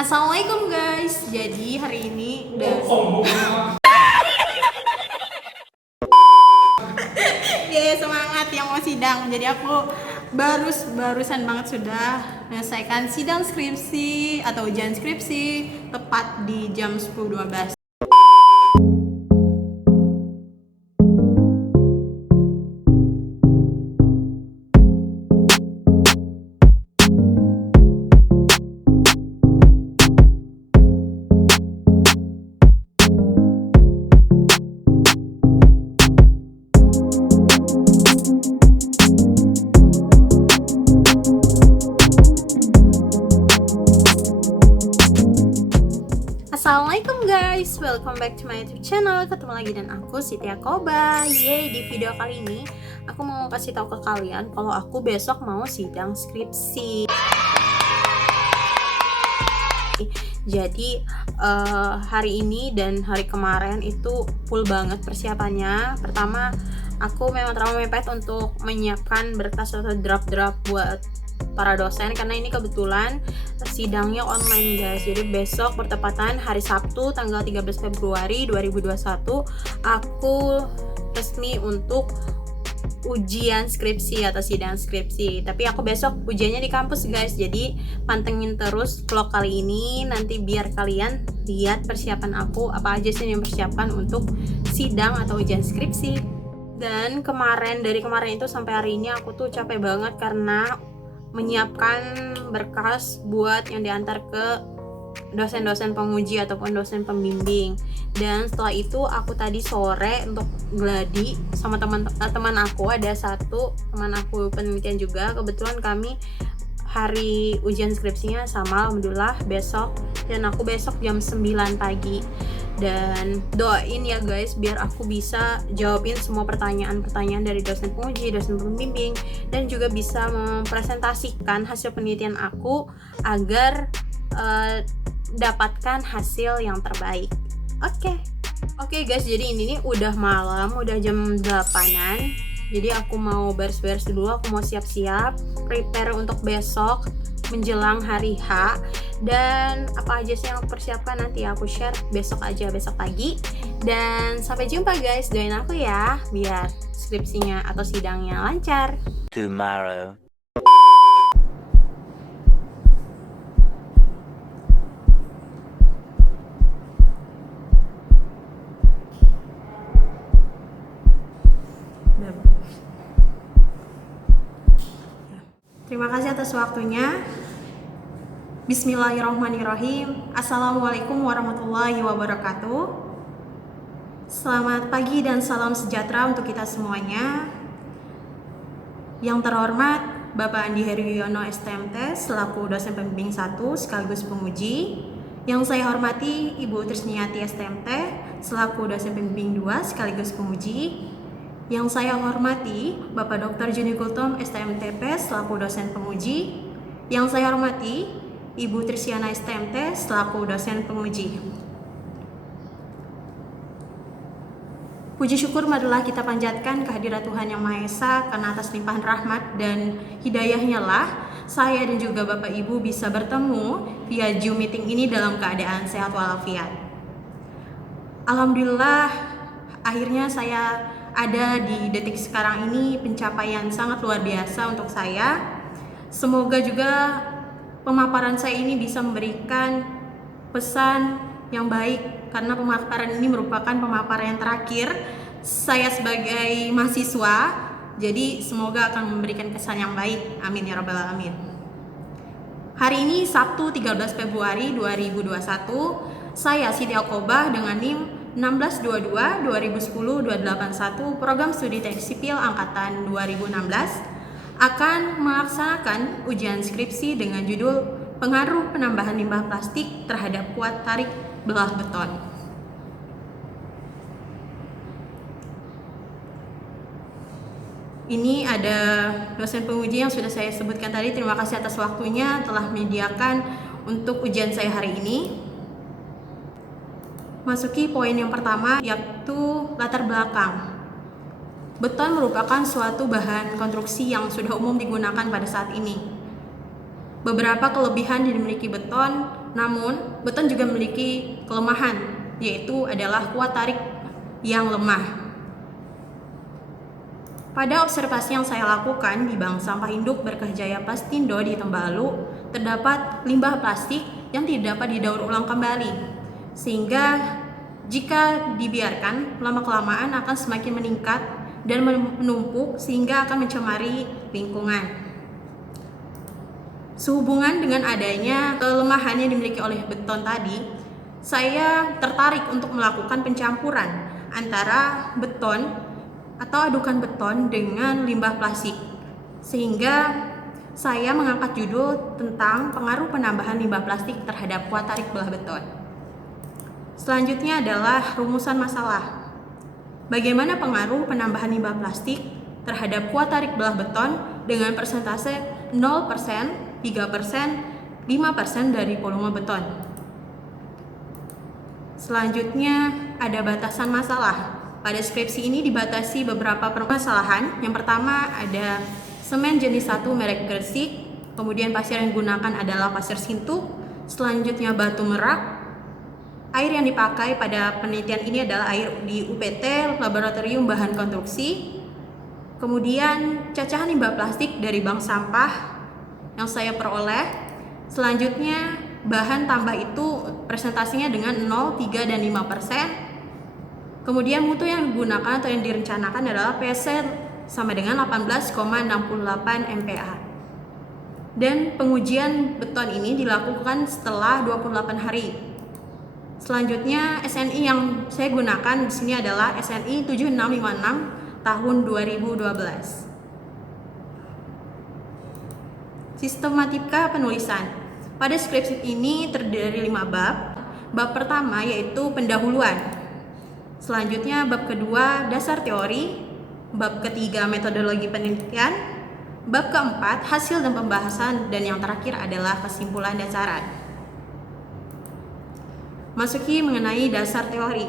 Assalamualaikum guys. Jadi hari ini udah ya semangat yang mau sidang. Jadi aku barusan banget sudah menyelesaikan sidang skripsi atau ujian skripsi tepat di jam 10.12. Assalamualaikum guys, welcome back to my YouTube channel. Ketemu lagi dan aku Siti Yakoba. Yeay, di video kali ini aku mau kasih tahu ke kalian kalau aku besok mau sidang skripsi. Jadi hari ini dan hari kemarin itu full banget persiapannya. Pertama, aku memang terlalu mepet untuk menyiapkan berkas atau draft-draft buat para dosen karena ini kebetulan sidangnya online guys. Jadi besok bertepatan hari Sabtu tanggal 13 Februari 2021 aku resmi untuk ujian skripsi atau sidang skripsi. Tapi aku besok ujiannya di kampus guys. Jadi pantengin terus vlog kali ini nanti biar kalian lihat persiapan aku apa aja sih yang persiapan untuk sidang atau ujian skripsi. Dan dari kemarin itu sampai hari ini aku tuh capek banget karena menyiapkan berkas buat yang diantar ke dosen-dosen penguji ataupun dosen pembimbing. Dan setelah itu aku tadi sore untuk gladi sama teman aku, ada satu teman aku penelitian juga, kebetulan kami hari ujian skripsinya sama alhamdulillah besok, dan aku besok jam 9 pagi. Dan doain ya guys biar aku bisa jawabin semua pertanyaan-pertanyaan dari dosen penguji, dosen pembimbing, dan juga bisa mempresentasikan hasil penelitian aku agar dapatkan hasil yang terbaik. Oke guys, jadi ini nih udah malam, udah jam 8-an. Jadi aku mau beres-beres dulu, aku mau siap-siap prepare untuk besok menjelang hari H. Dan apa aja sih yang aku persiapkan nanti aku share besok pagi. Dan sampai jumpa guys, doain aku ya biar skripsinya atau sidangnya lancar tomorrow. Terima kasih atas waktunya. Bismillahirrahmanirrahim. Assalamualaikum warahmatullahi wabarakatuh. Selamat pagi dan salam sejahtera untuk kita semuanya. Yang terhormat Bapak Andi Heruyono STMT selaku dosen pembimbing 1 sekaligus penguji. Yang saya hormati Ibu Trisniati STMT selaku dosen pembimbing 2 sekaligus penguji. Yang saya hormati Bapak Dr. Juni Kultum STMTP selaku dosen penguji. Yang saya hormati Ibu Trisyana STMT selaku dosen penguji. Puji syukur marilah kita panjatkan kehadirat Tuhan Yang Maha Esa karena atas limpahan rahmat dan hidayahnya lah saya dan juga Bapak Ibu bisa bertemu via Zoom meeting ini dalam keadaan sehat walafiat. Alhamdulillah akhirnya saya ada di detik sekarang ini, pencapaian sangat luar biasa untuk saya. Semoga juga pemaparan saya ini bisa memberikan pesan yang baik karena pemaparan ini merupakan pemaparan yang terakhir saya sebagai mahasiswa. Jadi semoga akan memberikan kesan yang baik. Amin ya rabbal alamin. Hari ini Sabtu 13 Februari 2021, saya Siti Yakoba dengan NIM 1622-2010-281 Program Studi Teknik Sipil Angkatan 2016 akan melaksanakan ujian skripsi dengan judul Pengaruh Penambahan Limbah Plastik Terhadap Kuat Tarik Belah Beton. Ini ada dosen penguji yang sudah saya sebutkan tadi. Terima kasih atas waktunya telah menyediakan untuk ujian saya hari ini. Masuki poin yang pertama, yaitu latar belakang. Beton merupakan suatu bahan konstruksi yang sudah umum digunakan pada saat ini. beberapa kelebihan yang dimiliki beton, namun beton juga memiliki kelemahan, yaitu adalah kuat tarik yang lemah. Pada observasi yang saya lakukan di Bank Sampah Induk Berkah Jaya Plastindo di Tembalu, terdapat limbah plastik yang tidak dapat didaur ulang kembali, sehingga jika dibiarkan lama-kelamaan akan semakin meningkat dan menumpuk sehingga akan mencemari lingkungan. Sehubungan dengan adanya kelemahan yang dimiliki oleh beton tadi, saya tertarik untuk melakukan pencampuran antara beton atau adukan beton dengan limbah plastik, sehingga saya mengangkat judul tentang pengaruh penambahan limbah plastik terhadap kuat tarik belah beton. Selanjutnya adalah rumusan masalah. Bagaimana pengaruh penambahan limbah plastik terhadap kuat tarik belah beton dengan persentase 0%, 3%, 5% dari volume beton. Selanjutnya ada batasan masalah. Pada skripsi ini dibatasi beberapa permasalahan. Yang pertama ada semen jenis 1 merek Gresik, kemudian pasir yang digunakan adalah pasir sintuk, selanjutnya batu merak. Air yang dipakai pada penelitian ini adalah air di UPT, Laboratorium Bahan Konstruksi. Kemudian cacahan limbah plastik dari bank sampah yang saya peroleh. Selanjutnya bahan tambah itu presentasinya dengan 0, 3, dan 5%. Kemudian mutu yang digunakan atau yang direncanakan adalah PC sama dengan 18,68 MPa. Dan pengujian beton ini dilakukan setelah 28 hari. Selanjutnya SNI yang saya gunakan di sini adalah SNI 7656 tahun 2012. Sistematika penulisan. Pada skripsi ini terdiri dari 5 bab. Bab pertama yaitu pendahuluan. Selanjutnya bab kedua dasar teori, bab ketiga metodologi penelitian, bab keempat hasil dan pembahasan, dan yang terakhir adalah kesimpulan dan saran. Masuki mengenai dasar teori.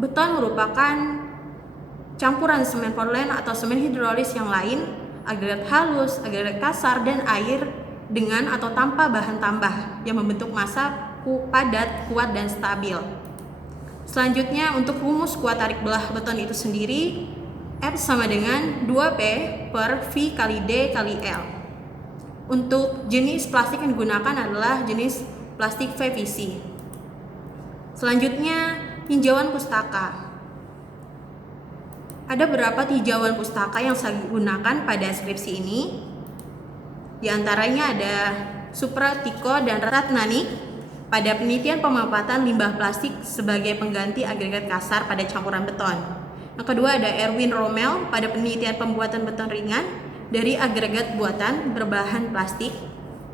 Beton merupakan campuran semen Portland atau semen hidrolis yang lain, agregat halus, agregat kasar, dan air dengan atau tanpa bahan tambah yang membentuk massa padat, kuat, dan stabil. Selanjutnya untuk rumus kuat tarik belah beton itu sendiri, F sama dengan 2P per V kali D kali L. Untuk jenis plastik yang digunakan adalah jenis plastik PVC. Selanjutnya tinjauan pustaka. Ada beberapa tinjauan pustaka yang saya gunakan pada skripsi ini. Di antaranya ada Supratiko dan Ratnani pada penelitian pemanfaatan limbah plastik sebagai pengganti agregat kasar pada campuran beton. Yang kedua ada Erwin Rommel pada penelitian pembuatan beton ringan dari agregat buatan berbahan plastik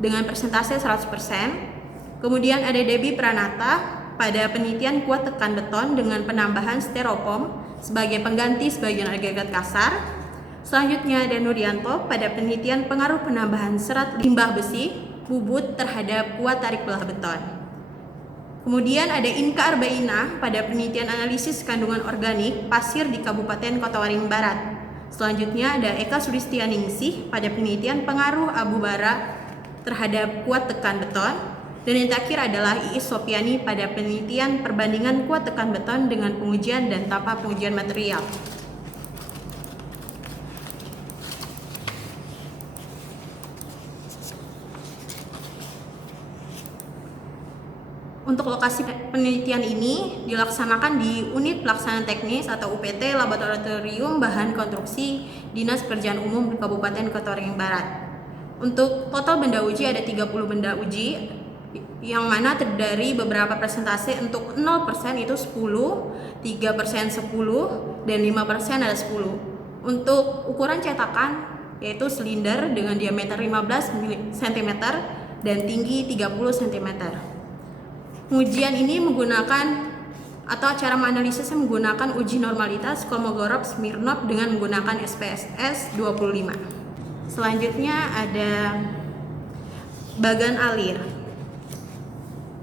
dengan persentase 100%. Kemudian ada Debbie Pranata pada penelitian kuat tekan beton dengan penambahan styrofoam sebagai pengganti sebagian agregat kasar. Selanjutnya ada Nurianto pada penelitian pengaruh penambahan serat limbah besi bubut terhadap kuat tarik belah beton. Kemudian ada Inka Arbaina pada penelitian analisis kandungan organik pasir di Kabupaten Kota Waringin Barat. Selanjutnya ada Eka Sulistianingsih pada penelitian pengaruh abu bara terhadap kuat tekan beton. Dan yang terakhir adalah Iis Sopiani pada penelitian perbandingan kuat tekan beton dengan pengujian dan tanpa pengujian material. Untuk lokasi penelitian ini dilaksanakan di Unit Pelaksanaan Teknis atau UPT Laboratorium Bahan Konstruksi Dinas Pekerjaan Umum di Kabupaten Kota Waringin Barat. Untuk total benda uji ada 30 benda uji yang mana terdiri beberapa presentase. Untuk 0% itu 10, 3% 10, dan 5% ada 10. Untuk ukuran cetakan yaitu silinder dengan diameter 15 cm dan tinggi 30 cm. Pengujian ini menggunakan atau cara menganalisisnya menggunakan uji normalitas Kolmogorov-Smirnov dengan menggunakan SPSS 25. Selanjutnya ada bagan alir,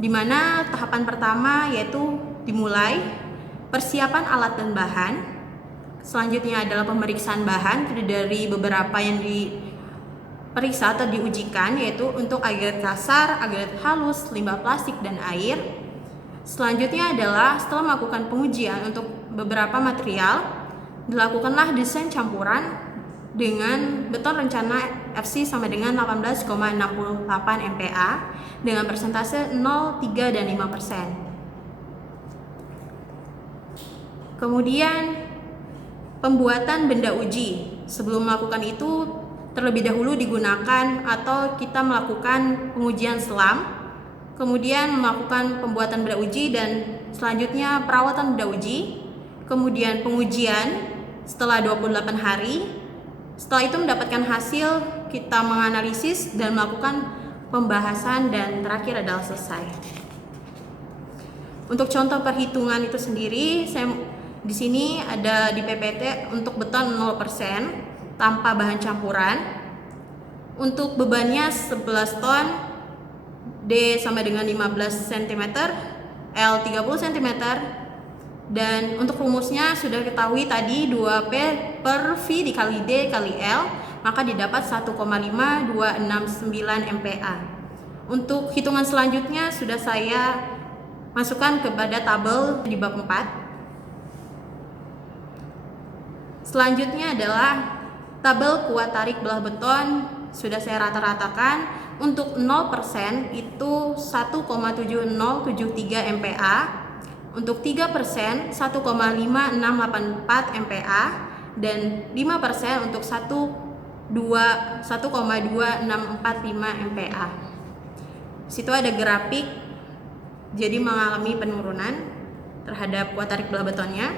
di mana tahapan pertama yaitu dimulai persiapan alat dan bahan. Selanjutnya adalah pemeriksaan bahan dari beberapa yang periksa atau diujikan, yaitu untuk agregat kasar, agregat halus, limbah plastik, dan air. Selanjutnya adalah setelah melakukan pengujian untuk beberapa material, dilakukanlah desain campuran dengan beton rencana FC sama dengan 18,68 MPa dengan persentase 0, 3, dan 5%. Kemudian pembuatan benda uji. Sebelum melakukan itu, terlebih dahulu digunakan atau kita melakukan pengujian selam, kemudian melakukan pembuatan benda uji, dan selanjutnya perawatan benda uji, kemudian pengujian setelah 28 hari. Setelah itu mendapatkan hasil, kita menganalisis dan melakukan pembahasan, dan terakhir adalah selesai. Untuk contoh perhitungan itu sendiri, di sini ada di PPT untuk beton 0% tanpa bahan campuran. Untuk bebannya 11 ton, D sama dengan 15 cm, L 30 cm, dan untuk rumusnya sudah ketahui tadi 2P per V dikali D kali L, maka didapat 1,5269 MPa. Untuk hitungan selanjutnya sudah saya masukkan kepada tabel di bab 4. Selanjutnya adalah tabel kuat tarik belah beton, sudah saya rata-ratakan. Untuk 0% itu 1,7073 MPa, untuk 3% 1,5684 MPa, dan 5% untuk 1,2645 MPa. Situ ada grafik, jadi mengalami penurunan terhadap kuat tarik belah betonnya.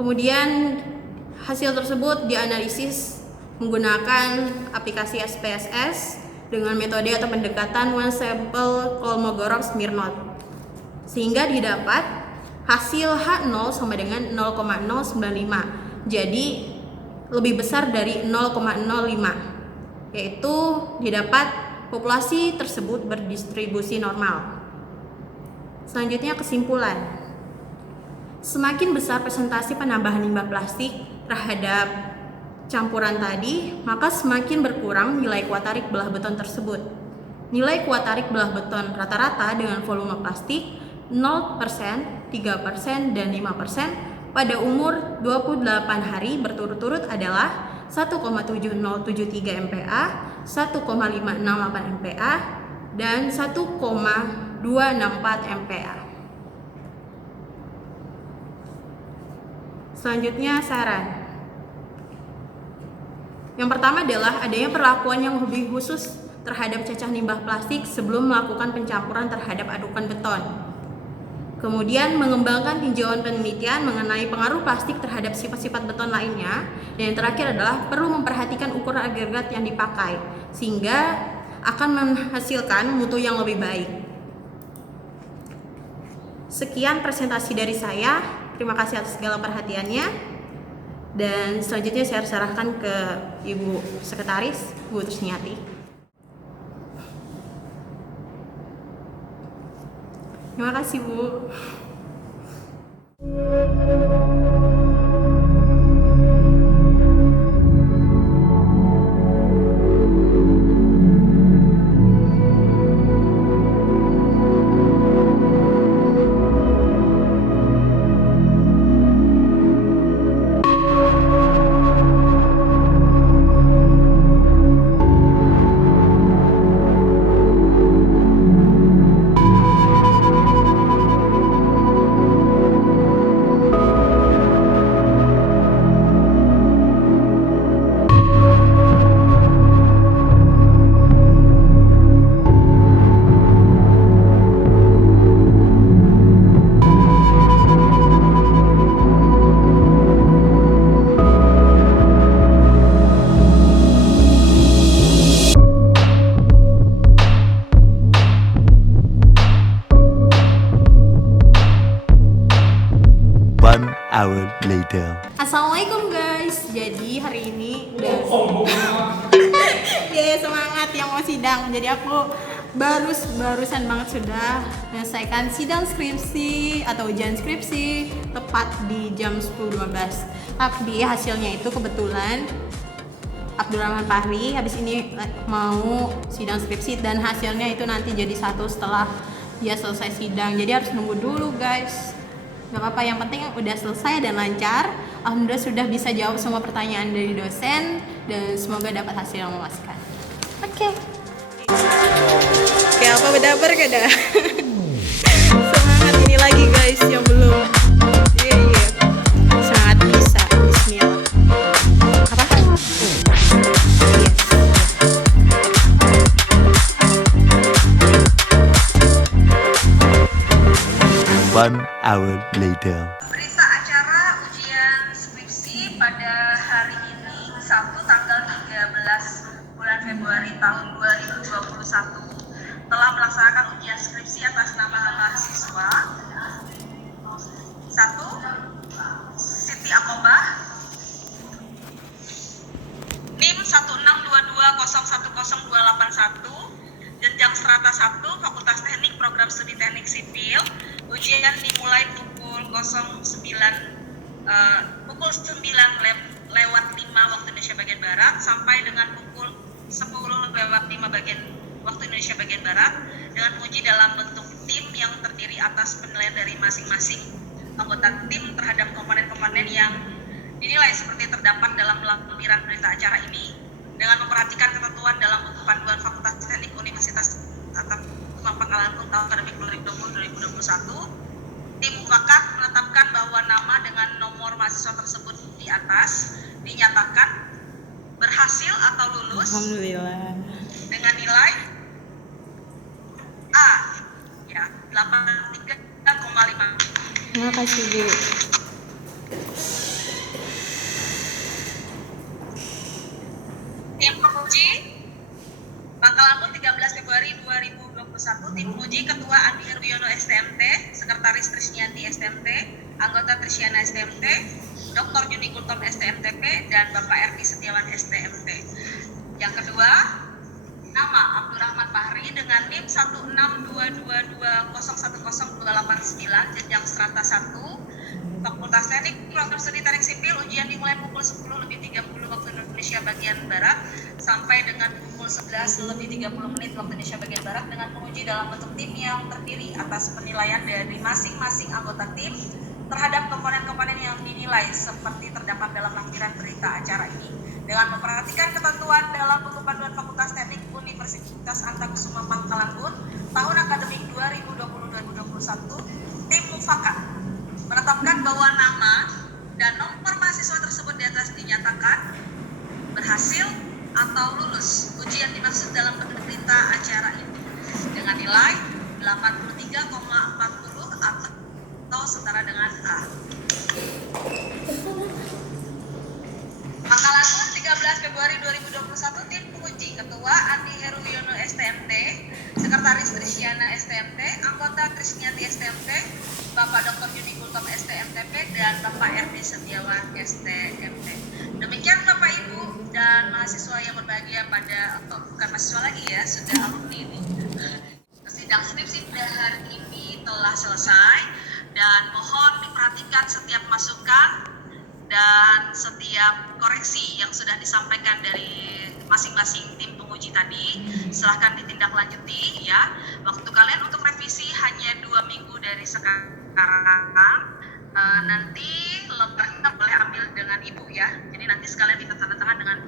Kemudian hasil tersebut dianalisis menggunakan aplikasi SPSS dengan metode atau pendekatan one sample Kolmogorov-Smirnov, sehingga didapat hasil H0 sama dengan 0,095, jadi lebih besar dari 0,05, yaitu didapat populasi tersebut berdistribusi normal. Selanjutnya kesimpulan. Semakin besar presentasi penambahan limbah plastik terhadap campuran tadi, maka semakin berkurang nilai kuat tarik belah beton tersebut. Nilai kuat tarik belah beton rata-rata dengan volume plastik 0%, 3%, dan 5% pada umur 28 hari berturut-turut adalah 1,7073 MPa, 1,568 MPa, dan 1,264 MPa. Selanjutnya saran. Yang pertama adalah adanya perlakuan yang lebih khusus terhadap cacah limbah plastik sebelum melakukan pencampuran terhadap adukan beton. Kemudian mengembangkan tinjauan penelitian mengenai pengaruh plastik terhadap sifat-sifat beton lainnya. Dan yang terakhir adalah perlu memperhatikan ukuran agregat yang dipakai, sehingga akan menghasilkan mutu yang lebih baik. Sekian presentasi dari saya. Terima kasih atas segala perhatiannya. Dan selanjutnya saya serahkan ke Ibu Sekretaris, Bu Trisniati. Terima kasih, Bu. hour later. Assalamualaikum guys. Jadi hari ini udah ya semangat yang mau sidang. Jadi aku barusan banget sudah menyelesaikan sidang skripsi atau ujian skripsi tepat di jam 10.12. Tapi hasilnya itu kebetulan Abdurrahman Fahri habis ini mau sidang skripsi dan hasilnya itu nanti jadi 1 setelah dia selesai sidang. Jadi harus nunggu dulu guys. Gak apa-apa, yang penting udah selesai dan lancar. Alhamdulillah sudah bisa jawab semua pertanyaan dari dosen dan semoga dapat hasil yang memuaskan. Oke, apa bedabar kada? Semangat ini lagi guys yang belum. Iya. Semangat bisa. Bismillah. Apa? Yes. 1 hour later. Berita acara ujian skripsi pada hari ini Sabtu tanggal 13 bulan Februari tahun 2021 telah melaksanakan ujian skripsi atas nama mahasiswa 1. Siti Akobah NIM 16220100281 jenjang strata 1 Fakultas Teknik Program Studi Teknik Sipil. Ujian dimulai pukul 9 lewat 5 waktu Indonesia bagian Barat sampai dengan pukul 10 lewat 5 waktu Indonesia bagian Barat dengan uji dalam bentuk tim yang terdiri atas penilaian dari masing-masing anggota tim terhadap komponen-komponen yang dinilai seperti terdapat dalam lampiran berita acara ini dengan memperhatikan ketentuan dalam buku panduan Fakultas Teknik Universitas Pangkalan Bun tahun akademik 2020-2021. Tim mufakat menetapkan bahwa nama dengan nomor mahasiswa tersebut di atas dinyatakan berhasil atau lulus. Alhamdulillah. Dengan nilai A, ya 83,5. Terima kasih Bu. Tim penguji Pangkalan Bun 13 Februari 2021. Tim penguji Ketua Andi Herwiono STMT, Sekretaris Trisniati STMT, Anggota Trisyana STMT, Dr. Juni Gultom STMTP, dan Bapak Erdi Setiawan STMT. Yang kedua, nama Abdurrahman Fahri dengan NIM 16220100289 jenjang strata 1 Fakultas Teknik Program Studi Teknik Sipil. Ujian dimulai pukul 10.30 waktu Indonesia bagian Barat sampai dengan pukul 11.30 waktu Indonesia bagian Barat dengan penguji dalam bentuk tim yang terdiri atas penilaian dari masing-masing anggota tim terhadap komponen-komponen yang dinilai seperti terdapat dalam lampiran berita acara ini dengan memperhatikan ketentuan dalam buku panduan Fakultas Teknik Universitas Antakusuma Pangkalan Bun tahun akademik 2020-2021. Tim mufakat menetapkan bahwa nama dan nomor mahasiswa tersebut di atas dinyatakan berhasil atau lulus ujian dimaksud dalam berita acara ini dengan nilai 83,40 atau setara dengan A. Pangkalan Bun 13 Februari 2021. Tim penguji Ketua Andi Herwiono STMT, Sekretaris Trisyana STMT, Anggota Trisniati STMT, Bapak Dr. Juni Gultom STMTP, dan Bapak Erdi Setiawan STMT. Demikian Bapak Ibu dan mahasiswa yang berbahagia bukan mahasiswa lagi ya, sudah alumni ini. Sidang skripsi pada hari ini telah selesai dan mohon diperhatikan setiap masukan dan setiap koreksi yang sudah disampaikan dari masing-masing tim penguji tadi. Silahkan ditindaklanjuti ya. Waktu kalian untuk revisi hanya 2 minggu dari sekarang. Nanti lembarnya boleh ambil dengan ibu ya. Jadi nanti sekalian minta tanda tangan dengan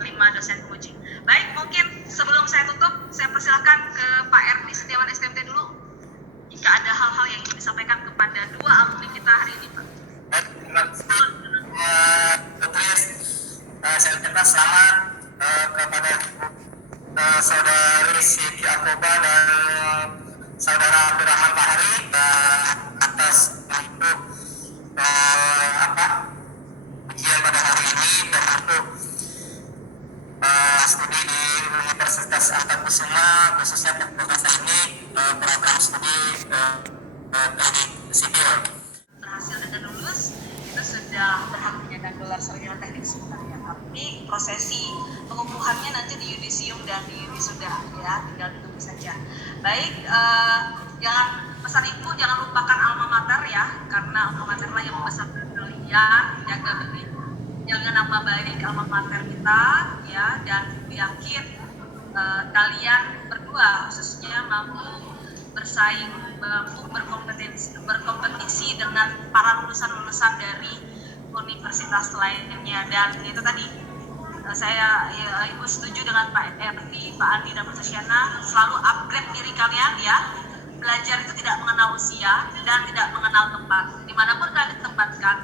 5 dosen penguji. Baik, mungkin sebelum saya tutup, saya persilahkan ke Pak Erdi Setiawan STMT dulu. Jika ada hal-hal yang ingin disampaikan kepada 2 alumni kita hari ini, Pak. Saya ucapkan selamat kepada saudari Siti Akobah dan saudara Abdurrahman Fahri atas untuk ujian pada hari ini dan untuk studi di Universitas Antakusuma khususnya Fakultas Teknik program studi teknik sipil. Berhasil dengan lulus, itu sudah berhak menyandang gelar sarjana teknik sebenarnya. tapi prosesi pengukuhannya nanti di yudisium dan di wisuda ya, tinggal ditunggu saja. Baik, jangan pesan ibu jangan lupakan alma mater ya, karena alma mater lah yang membesarkan kalian, jaga nama baik alma mater kita ya, dan yakin kalian berdua khususnya mampu bersaing, mampu berkompetisi dengan para lulusan-lulusan dari universitas lainnya. Dan itu tadi ibu setuju dengan Pak Erdi, Pak Andi dan Bu Susyana, selalu upgrade diri kalian ya. Belajar itu tidak mengenal usia dan tidak mengenal tempat. Dimanapun kalian ditempatkan,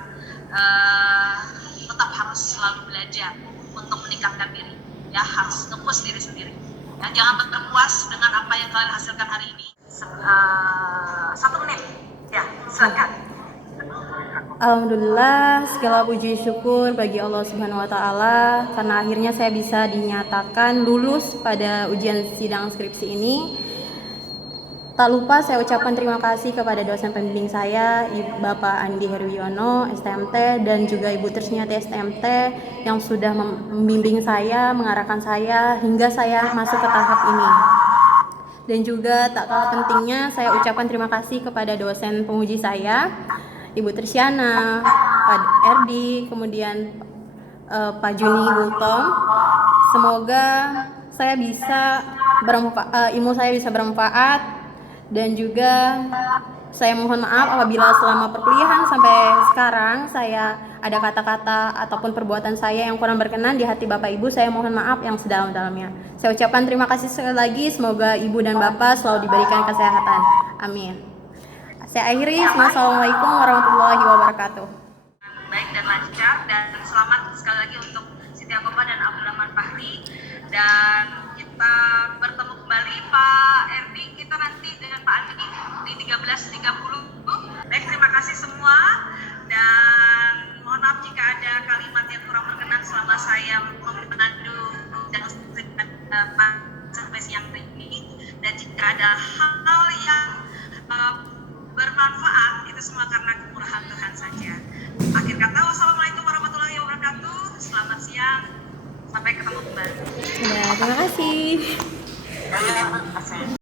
tetap harus selalu belajar untuk meningkatkan diri ya, harus nge-push diri sendiri ya, jangan terpuas dengan apa yang kalian hasilkan hari ini. 1 menit ya, silakan. Alhamdulillah, segala puji syukur bagi Allah Subhanahu wa Ta'ala karena akhirnya saya bisa dinyatakan lulus pada ujian sidang skripsi ini. Tak lupa saya ucapkan terima kasih kepada dosen pembimbing saya, Bapak Andi Heruwiono, STMT, dan juga Ibu Trisniati STMT yang sudah membimbing saya, mengarahkan saya hingga saya masuk ke tahap ini. Dan juga tak kalah pentingnya saya ucapkan terima kasih kepada dosen penguji saya, Ibu Trisyana, Pak Erdi, kemudian Pak Juni Gultom. Semoga saya bisa ilmu saya bisa bermanfaat, dan juga saya mohon maaf apabila selama perkuliahan sampai sekarang saya ada kata-kata ataupun perbuatan saya yang kurang berkenan di hati Bapak Ibu. Saya mohon maaf yang sedalam-dalamnya. Saya ucapkan terima kasih sekali lagi. Semoga Ibu dan Bapak selalu diberikan kesehatan. Amin. Saya akhiri. Wassalamualaikum warahmatullahi wabarakatuh. Baik dan lancar, dan selamat sekali lagi untuk Siti Akoba dan Abdul Rahman Fahri. Dan kita bertemu kembali Pak Erdi, kita nanti dengan Pak Andi di 13.30. Baik, terima kasih semua, dan mohon maaf jika ada kalimat yang kurang berkenan selama saya memandu dan sampai siang ini, dan jika ada hal yang bermanfaat, itu semua karena kemurahan Tuhan saja. Akhir kata, wassalamualaikum warahmatullahi wabarakatuh. Selamat siang, sampai ketemu kembali. Ya, terima kasih. Terima kasih.